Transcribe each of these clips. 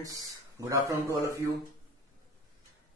students, good afternoon to all of you.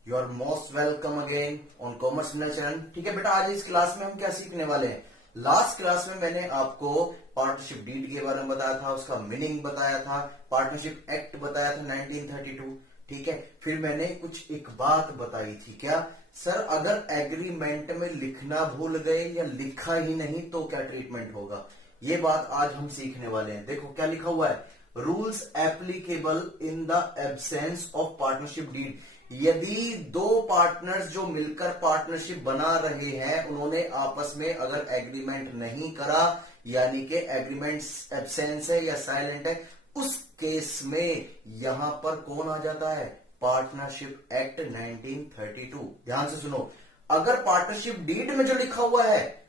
You are most welcome again on Commerce Channel. ठीक है बेटा, आज इस क्लास में हम क्या सीखने वाले हैं। लास्ट क्लास में मैंने आपको पार्टनरशिप डीड के बारे में बताया था, उसका मीनिंग बताया था, पार्टनरशिप एक्ट बताया था 1932। ठीक है, फिर मैंने कुछ एक बात बताई थी, क्या सर अगर एग्रीमेंट में लिखना भूल गए या लिखा ही नहीं तो क्या ट्रीटमेंट होगा, ये बात आज हम सीखने वाले हैं। देखो क्या लिखा हुआ है, rules applicable in the absence of partnership deed. यदि दो पार्टनर्स जो मिलकर पार्टनरशिप बना रहे हैं, उन्होंने आपस में अगर एग्रीमेंट नहीं करा, यानी कि एग्रीमेंट एब्सेंस है या साइलेंट है, उस केस में यहां पर कौन आ जाता है, पार्टनरशिप एक्ट 1932। ध्यान से सुनो, अगर पार्टनरशिप डीड में जो लिखा हुआ है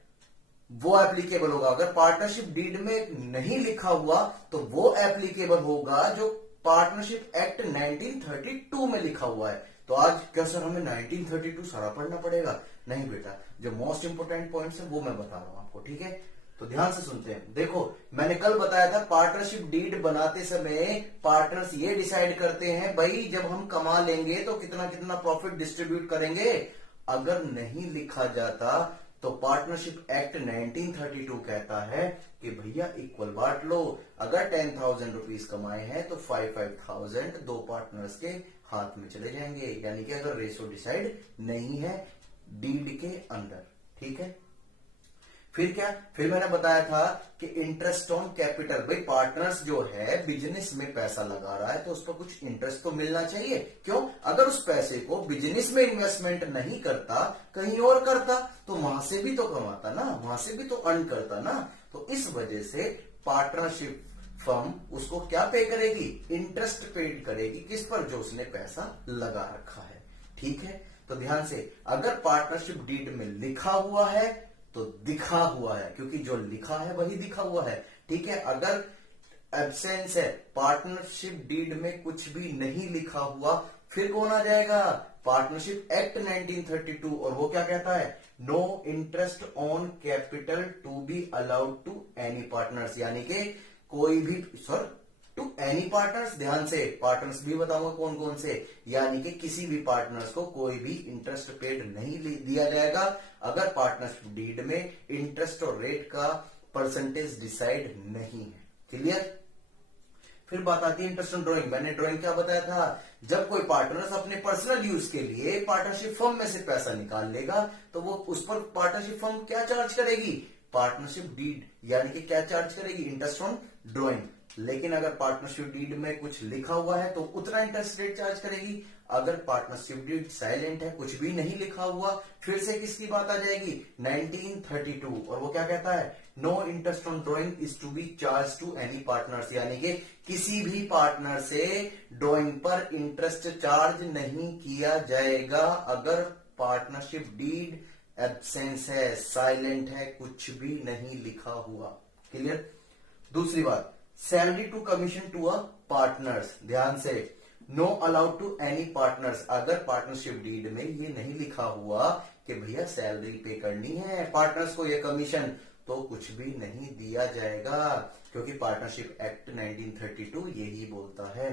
वो एप्लीकेबल होगा, अगर पार्टनरशिप डीड में नहीं लिखा हुआ तो वो एप्लीकेबल होगा जो पार्टनरशिप एक्ट 1932 में लिखा हुआ है। तो आज क्या सर हमें 1932 सारा पढ़ना पड़ेगा? नहीं बेटा, जो मोस्ट इंपोर्टेंट पॉइंट्स है वो मैं बता रहा हूं आपको। ठीक है, तो ध्यान से सुनते हैं। देखो मैंने कल बताया था, पार्टनरशिप डीड बनाते समय पार्टनर्स ये डिसाइड करते हैं भाई जब हम कमा लेंगे तो कितना कितना प्रॉफिट डिस्ट्रीब्यूट करेंगे। अगर नहीं लिखा जाता तो पार्टनरशिप एक्ट 1932 कहता है कि भैया इक्वल बांट लो। अगर 10,000 रुपीज कमाए हैं तो 5,000 दो पार्टनर्स के हाथ में चले जाएंगे, यानी कि अगर रेशो डिसाइड नहीं है डीड के अंदर। ठीक है, फिर क्या, फिर मैंने बताया था कि इंटरेस्ट ऑन कैपिटल, भाई पार्टनर्स जो है बिजनेस में पैसा लगा रहा है तो उस पर कुछ इंटरेस्ट तो मिलना चाहिए। क्यों? अगर उस पैसे को बिजनेस में इन्वेस्टमेंट नहीं करता, कहीं और करता, तो वहां से भी तो कमाता ना, वहां से भी तो अर्न करता ना। तो इस वजह से पार्टनरशिप फर्म उसको क्या पे करेगी, इंटरेस्ट पेड करेगी, किस पर, जो उसने पैसा लगा रखा है। ठीक है, तो ध्यान से, अगर पार्टनरशिप डीड में लिखा हुआ है तो दिखा हुआ है, क्योंकि जो लिखा है वही दिखा हुआ है। ठीक है, अगर एब्सेंस है, पार्टनरशिप डीड में कुछ भी नहीं लिखा हुआ, फिर कौन आ जाएगा, पार्टनरशिप एक्ट 1932। और वो क्या कहता है, no interest on capital to be allowed to any partners, यानी कि कोई भी, सर टू एनी पार्टनर्स, ध्यान से पार्टनर्स भी बताऊंगा कौन कौन से, यानी कि किसी भी पार्टनर्स को कोई भी इंटरेस्ट पेड नहीं दिया जाएगा अगर पार्टनरशिप डीड में इंटरेस्ट और रेट का परसेंटेज डिसाइड नहीं है। क्लियर? फिर बात आती है इंटरेस्ट ऑन ड्रॉइंग। मैंने ड्रॉइंग क्या बताया था, जब कोई पार्टनर्स अपने पर्सनल यूज के लिए पार्टनरशिप फर्म में से पैसा निकाल लेगा तो वो उस पर पार्टनरशिप फर्म क्या चार्ज करेगी, पार्टनरशिप डीड, यानी कि क्या चार्ज करेगी, इंटरेस्ट ऑन ड्रॉइंग। लेकिन अगर पार्टनरशिप डीड में कुछ लिखा हुआ है तो उतना इंटरेस्ट रेट चार्ज करेगी। अगर पार्टनरशिप डीड साइलेंट है, कुछ भी नहीं लिखा हुआ, फिर से किसकी बात आ जाएगी, 1932। और वो क्या कहता है, no interest on drawing is to be charge to any partners, यानी कि किसी भी पार्टनर से ड्रॉइंग पर इंटरेस्ट चार्ज नहीं किया जाएगा अगर पार्टनरशिप डीड एब्सेंस है, साइलेंट है, कुछ भी नहीं लिखा हुआ। क्लियर? दूसरी बात, salary to commission to a partners. ध्यान से, no allowed to any partners, अगर पार्टनरशिप डीड में ये नहीं लिखा हुआ कि भैया सैलरी पे करनी है पार्टनर्स को, ये कमीशन, तो कुछ भी नहीं दिया जाएगा, क्योंकि पार्टनरशिप एक्ट 1932 यही बोलता है।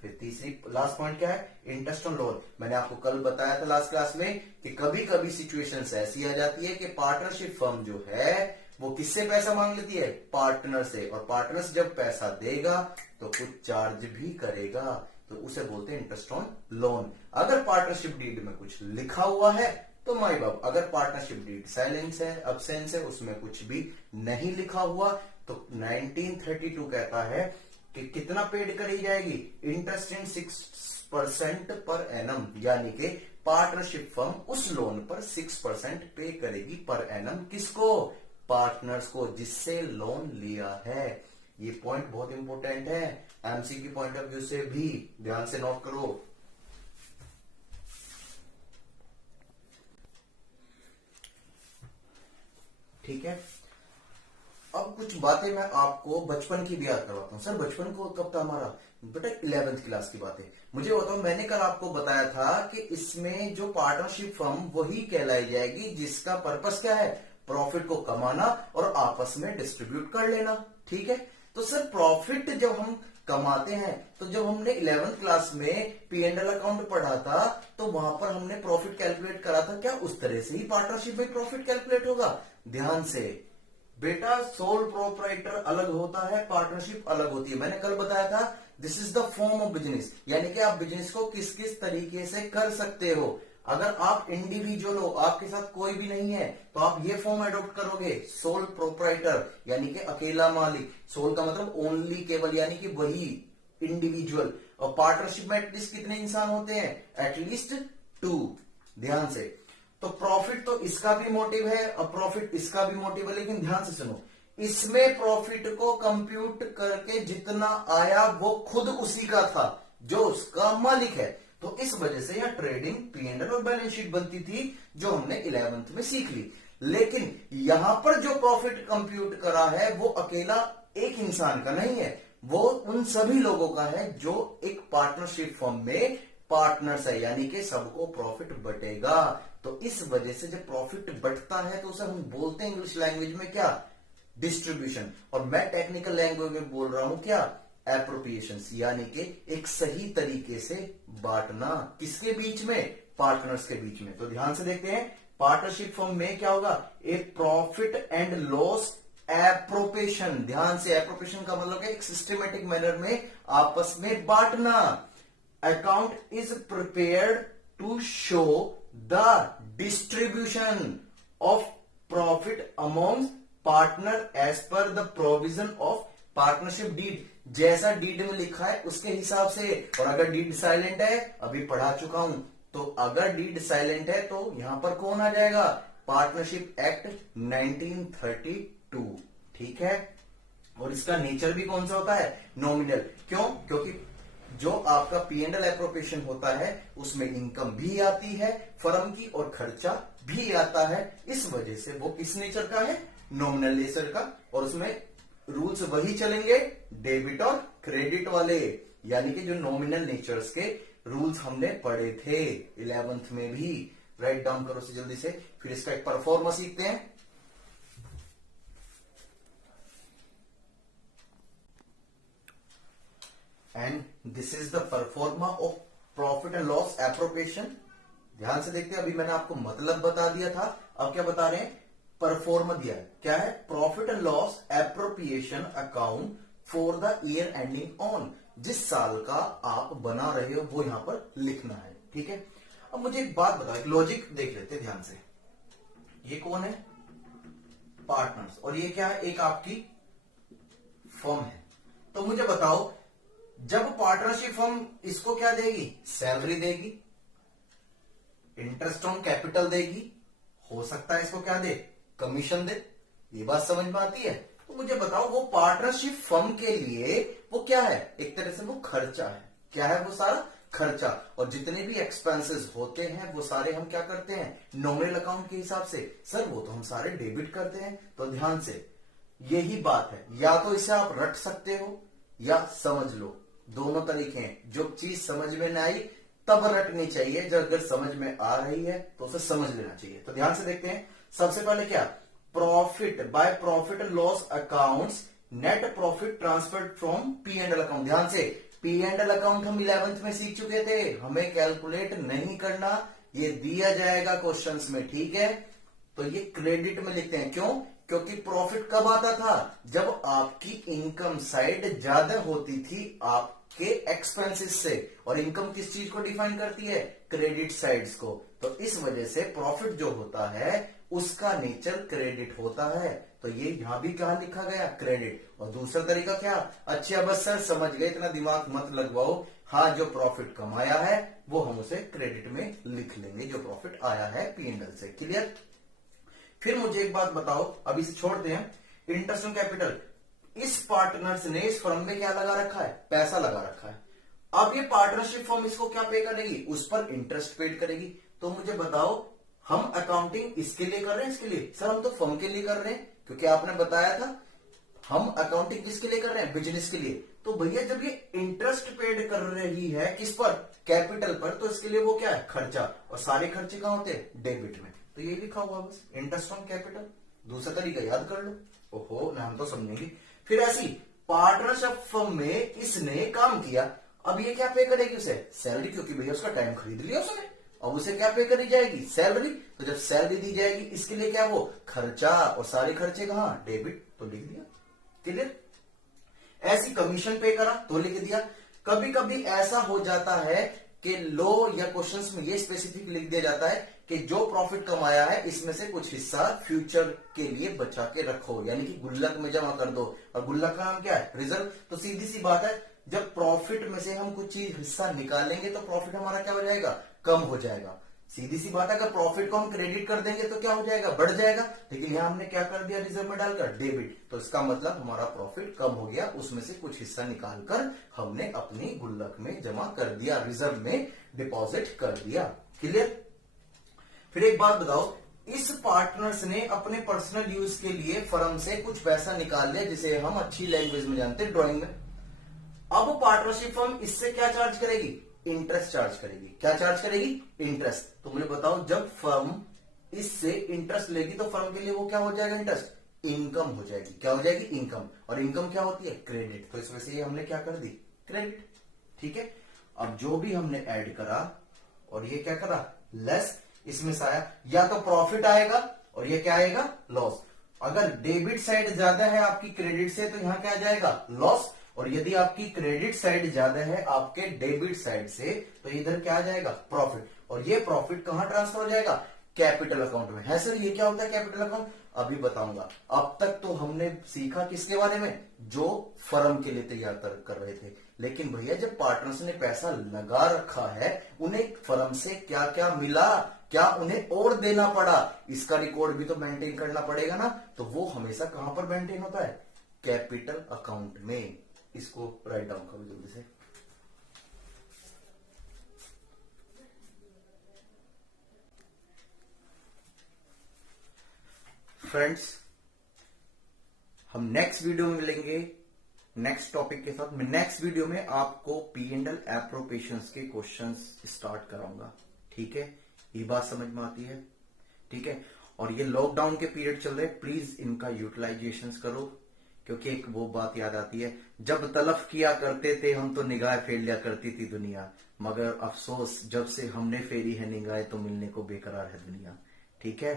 फिर तीसरी लास्ट पॉइंट क्या है, इंटरेस्ट ऑन लोन। मैंने आपको कल बताया था लास्ट क्लास में कि कभी कभी सिचुएशंस ऐसी आ जाती है कि पार्टनरशिप फर्म जो है वो किससे पैसा मांग लेती है, पार्टनर से, और पार्टनर्स जब पैसा देगा तो कुछ चार्ज भी करेगा, तो उसे बोलते हैं इंटरेस्ट ऑन लोन। अगर पार्टनरशिप डीड में कुछ लिखा हुआ है तो माई बाप, अगर पार्टनरशिप डीड साइलेंस है, अब्सेंस है, उसमें कुछ भी नहीं लिखा हुआ, तो 1932 कहता है कि कितना पेड करी जाएगी, इंटरेस्ट इन 6% पर एनम, यानी कि पार्टनरशिप फर्म उस लोन पर 6% पे करेगी पर एनम, किसको, पार्टनर्स को जिससे लोन लिया है। ये पॉइंट बहुत इंपॉर्टेंट है, एमसीक्यू पॉइंट ऑफ व्यू से भी ध्यान से नोट करो। ठीक है, अब कुछ बातें मैं आपको बचपन की भी याद करवाता हूं। सर बचपन को कब था हमारा, बेटा 11th क्लास की बात है। मुझे बताओ, मैंने कल आपको बताया था कि इसमें जो पार्टनरशिप फर्म वही कहलाई जाएगी जिसका पर्पस क्या है, प्रॉफिट को कमाना और आपस में डिस्ट्रीब्यूट कर लेना। ठीक है, तो सर प्रॉफिट जब हम कमाते हैं। तो जब हमने 11th क्लास में पी एंड एल अकाउंट पढ़ा था तो वहां पर हमने प्रॉफिट कैलकुलेट करा था, क्या उस तरह से ही पार्टनरशिप में प्रॉफिट कैलकुलेट होगा। ध्यान से बेटा, सोल प्रोप्राइटर अलग होता है, पार्टनरशिप अलग होती है। मैंने कल बताया था this is the form of business, यानी कि आप बिजनेस को किस किस तरीके से कर सकते हो। अगर आप इंडिविजुअल हो, आपके साथ कोई भी नहीं है, तो आप ये फॉर्म अडॉप्ट करोगे, सोल प्रोप्राइटर, यानी कि अकेला मालिक। सोल का मतलब ओनली, केवल, यानी कि वही इंडिविजुअल। और पार्टनरशिप में एटलीस्ट कितने इंसान होते हैं, एटलीस्ट 2। ध्यान से, तो प्रॉफिट तो इसका भी मोटिव है और प्रॉफिट इसका भी मोटिव है, लेकिन ध्यान से सुनो, इसमें प्रॉफिट को कंप्यूट करके जितना आया वो खुद उसी का था जो उसका मालिक है। तो इस वजह से यह ट्रेडिंग, पी एंड एल और बैलेंस शीट बनती थी, जो हमने 11th में सीख ली। लेकिन यहां पर जो प्रॉफिट कंप्यूट करा है वो अकेला एक इंसान का नहीं है, वो उन सभी लोगों का है जो एक पार्टनरशिप फर्म में पार्टनर्स है, यानी कि सबको प्रॉफिट बटेगा। तो इस वजह से जब प्रॉफिट बढ़ता है तो उसे हम बोलते हैं इंग्लिश लैंग्वेज में क्या, डिस्ट्रीब्यूशन। और मैं टेक्निकल लैंग्वेज में बोल रहा हूं क्या, एप्रोप्रिएशन, यानी कि एक सही तरीके से बांटना। किसके बीच में, पार्टनर्स के बीच में। तो ध्यान से देखते हैं, पार्टनरशिप फर्म में क्या होगा, एक प्रॉफिट एंड लॉस एप्रोप्रिएशन। ध्यान से, एप्रोप्रिएशन का मतलब है एक सिस्टमेटिक मैनर में आपस में बांटना। Account is prepared to show the distribution of profit among partner as per the provision of partnership deed. जैसा डीड में लिखा है उसके हिसाब से। और अगर डीड साइलेंट है, अभी पढ़ा चुका हूं, तो अगर डीड साइलेंट है तो यहां पर कौन आ जाएगा, पार्टनरशिप एक्ट 1932। ठीक है। और इसका नेचर भी कौन सा होता है, नॉमिनल। क्यों, क्योंकि जो आपका पी एंड एल एप्रोप्रिएशन होता है उसमें इनकम भी आती है फर्म की और खर्चा भी आता है। इस वजह से वो किस नेचर का है, नॉमिनल नेचर का। और उसमें रूल्स वही चलेंगे, डेबिट और क्रेडिट वाले, यानी कि जो नॉमिनल नेचर्स के रूल्स हमने पढ़े थे 11th में भी। राइट डाउन करो से जल्दी से। फिर इसका एक परफॉर्मा सीखते हैं। And this is the pro forma of profit and loss appropriation. ध्यान से देखते हैं, अभी मैंने आपको मतलब बता दिया था, अब क्या बता रहे हैं, परफॉर्मा दिया है। क्या है, profit and loss appropriation account for the year ending on. जिस साल का आप बना रहे हो वो यहां पर लिखना है। ठीक है। अब मुझे एक बात बताओ, एक लॉजिक देख लेते हैं ध्यान से। ये कौन है, पार्टनर्स, और ये क्या है, एक आपकी फर्म है। तो मुझे बताओ, जब पार्टनरशिप फर्म इसको क्या देगी, सैलरी देगी, इंटरेस्ट ऑन कैपिटल देगी, हो सकता है इसको क्या दे, कमीशन दे। ये बात समझ में आती है। तो मुझे बताओ, वो पार्टनरशिप फर्म के लिए वो क्या है, एक तरह से वो खर्चा है। क्या है वो सारा खर्चा। और जितने भी एक्सपेंसेस होते हैं वो सारे हम क्या करते हैं, नॉमिनल अकाउंट के हिसाब से। सर वो तो हम सारे डेबिट करते हैं। तो ध्यान से, यही बात है, या तो इसे आप रट सकते हो या समझ लो, दोनों तरीके हैं। जो चीज समझ में ना आई तब रटनी चाहिए, जब अगर समझ में आ रही है तो उसे समझ लेना चाहिए। तो ध्यान से देखते हैं, सबसे पहले क्या, profit by profit and loss accounts net profit transferred from P and L account. ध्यान से, पी एंड एल अकाउंट हम 11th में सीख चुके थे, हमें कैलकुलेट नहीं करना, ये दिया जाएगा क्वेश्चंस में। ठीक है। तो ये क्रेडिट में लिखते हैं, क्यों, क्योंकि प्रॉफिट कब आता था, जब आपकी इनकम साइड ज्यादा होती थी आपके एक्सपेंसेस से। और इनकम किस चीज को डिफाइन करती है, क्रेडिट साइड्स को। तो इस वजह से प्रॉफिट जो होता है उसका नेचर क्रेडिट होता है। तो ये यहां भी कहा लिखा गया, क्रेडिट। और दूसरा तरीका क्या, अच्छा बस सर समझ गए, इतना दिमाग मत लगवाओ। हाँ, जो प्रॉफिट कमाया है वो हम उसे क्रेडिट में लिख लेंगे, जो प्रॉफिट आया है पी एंड एल से। क्लियर। फिर मुझे एक बात बताओ, अब इसे छोड़ते हैं, इंटरेस्ट ऑन कैपिटल। इस पार्टनर्स ने इस फर्म में क्या लगा रखा है, पैसा लगा रखा है। अब ये पार्टनरशिप फर्म इसको क्या पे करेगी, उस पर इंटरेस्ट पेड करेगी। तो मुझे बताओ, हम अकाउंटिंग इसके लिए कर रहे हैं, इसके लिए, सर हम तो फर्म के लिए कर रहे हैं, क्योंकि आपने बताया था हम अकाउंटिंग किसके लिए कर रहे हैं, बिजनेस के लिए। तो भैया जब ये इंटरेस्ट पेड कर रही है किस पर, कैपिटल पर, तो इसके लिए वो क्या है, खर्चा। और सारे खर्चे कहां होते हैं, डेबिट में। तो ये लिखा हुआ बस, इंटरेस्ट ऑन कैपिटल। दूसरा तरीका याद कर लो, ओहो ना, हम तो समझेंगे। फिर ऐसी पार्टनरशिप फर्म में इसने काम किया, अब ये क्या पे करेगी उसे? सैलरी, क्योंकि भैया उसका टाइम खरीद लिया उसने, अब उसे क्या पे करी जाएगी? सैलरी। तो जब सैलरी दी जाएगी इसके लिए क्या, वो खर्चा, और सारे खर्चे कहां? डेबिट, तो लिख दिया। क्लियर? ऐसी कमीशन पे करा तो लिख दिया। कभी कभी ऐसा हो जाता है कि लो या क्वेश्चंस में ये स्पेसिफिक लिख दिया जाता है कि जो प्रॉफिट कमाया है इसमें से कुछ हिस्सा फ्यूचर के लिए बचा के रखो, यानी कि गुल्लक में जमा कर दो। और गुल्लक का नाम क्या है? रिजर्व। तो सीधी सी बात है, जब प्रॉफिट में से हम कुछ चीज हिस्सा निकालेंगे तो प्रॉफिट हमारा क्या हो जाएगा? कम हो जाएगा। सीधी सी बात है, अगर प्रॉफिट को हम क्रेडिट कर देंगे तो क्या हो जाएगा? बढ़ जाएगा। लेकिन यहां हमने क्या कर दिया? रिजर्व में डालकर डेबिट, तो इसका मतलब हमारा प्रॉफिट कम हो गया, उसमें से कुछ हिस्सा निकालकर हमने अपनी गुल्लक में जमा कर दिया, रिजर्व में डिपॉजिट कर दिया। क्लियर? फिर एक बात बताओ, इस पार्टनर्स ने अपने पर्सनल यूज के लिए फर्म से कुछ पैसा निकाल लिया, जिसे हम अच्छी लैंग्वेज में जानते हैं ड्राइंग में। अब पार्टनरशिप फर्म इससे क्या चार्ज करेगी? इंटरेस्ट चार्ज करेगी। क्या चार्ज करेगी? इंटरेस्ट। तो मुझे बताओ, जब फर्म इससे इंटरेस्ट लेगी तो फर्म के लिए वो क्या हो जाएगा? इंटरेस्ट इनकम हो जाएगी। क्या हो जाएगी? इनकम। और इनकम क्या होती है? क्रेडिट। तो इस वजह से हमने क्या कर दी? क्रेडिट। ठीक है। अब जो भी हमने ऐड करा और ये क्या करा? लेस, इसमें से आया या तो प्रॉफिट आएगा और ये क्या आएगा? लॉस। अगर डेबिट साइड ज्यादा है आपकी क्रेडिट से तो यहां क्या आ जाएगा? लॉस। और यदि आपकी क्रेडिट साइड ज्यादा है आपके डेबिट साइड से तो इधर क्या आ जाएगा? प्रॉफिट। और ये प्रॉफिट कहां ट्रांसफर हो जाएगा? कैपिटल अकाउंट में। है सर, ये क्या होता है कैपिटल अकाउंट? अभी बताऊंगा। अब तक तो हमने सीखा किसके बारे में? जो फर्म के लिए तैयार कर रहे थे। लेकिन भैया जब पार्टनर्स ने पैसा लगा रखा है, उन्हें फर्म से क्या क्या मिला, क्या उन्हें और देना पड़ा, इसका रिकॉर्ड भी तो मेंटेन करना पड़ेगा ना। तो वो हमेशा कहां पर मेंटेन होता है? कैपिटल अकाउंट में। इसको राइट डाउन करो जल्दी से। फ्रेंड्स, हम नेक्स्ट वीडियो में मिलेंगे नेक्स्ट टॉपिक के साथ। मैं नेक्स्ट वीडियो में आपको P&L एप्रोप्रिएशंस के क्वेश्चंस स्टार्ट कराऊंगा। ठीक है, ये बात समझ में आती है? ठीक है। और ये लॉकडाउन के पीरियड चल रहे, प्लीज इनका यूटिलाइजेशन करो, क्योंकि एक वो बात याद आती है, जब तलफ किया करते थे हम तो निगाह फेर लिया करती थी दुनिया, मगर अफसोस जब से हमने फेरी है निगाह तो मिलने को बेकरार है दुनिया। ठीक है।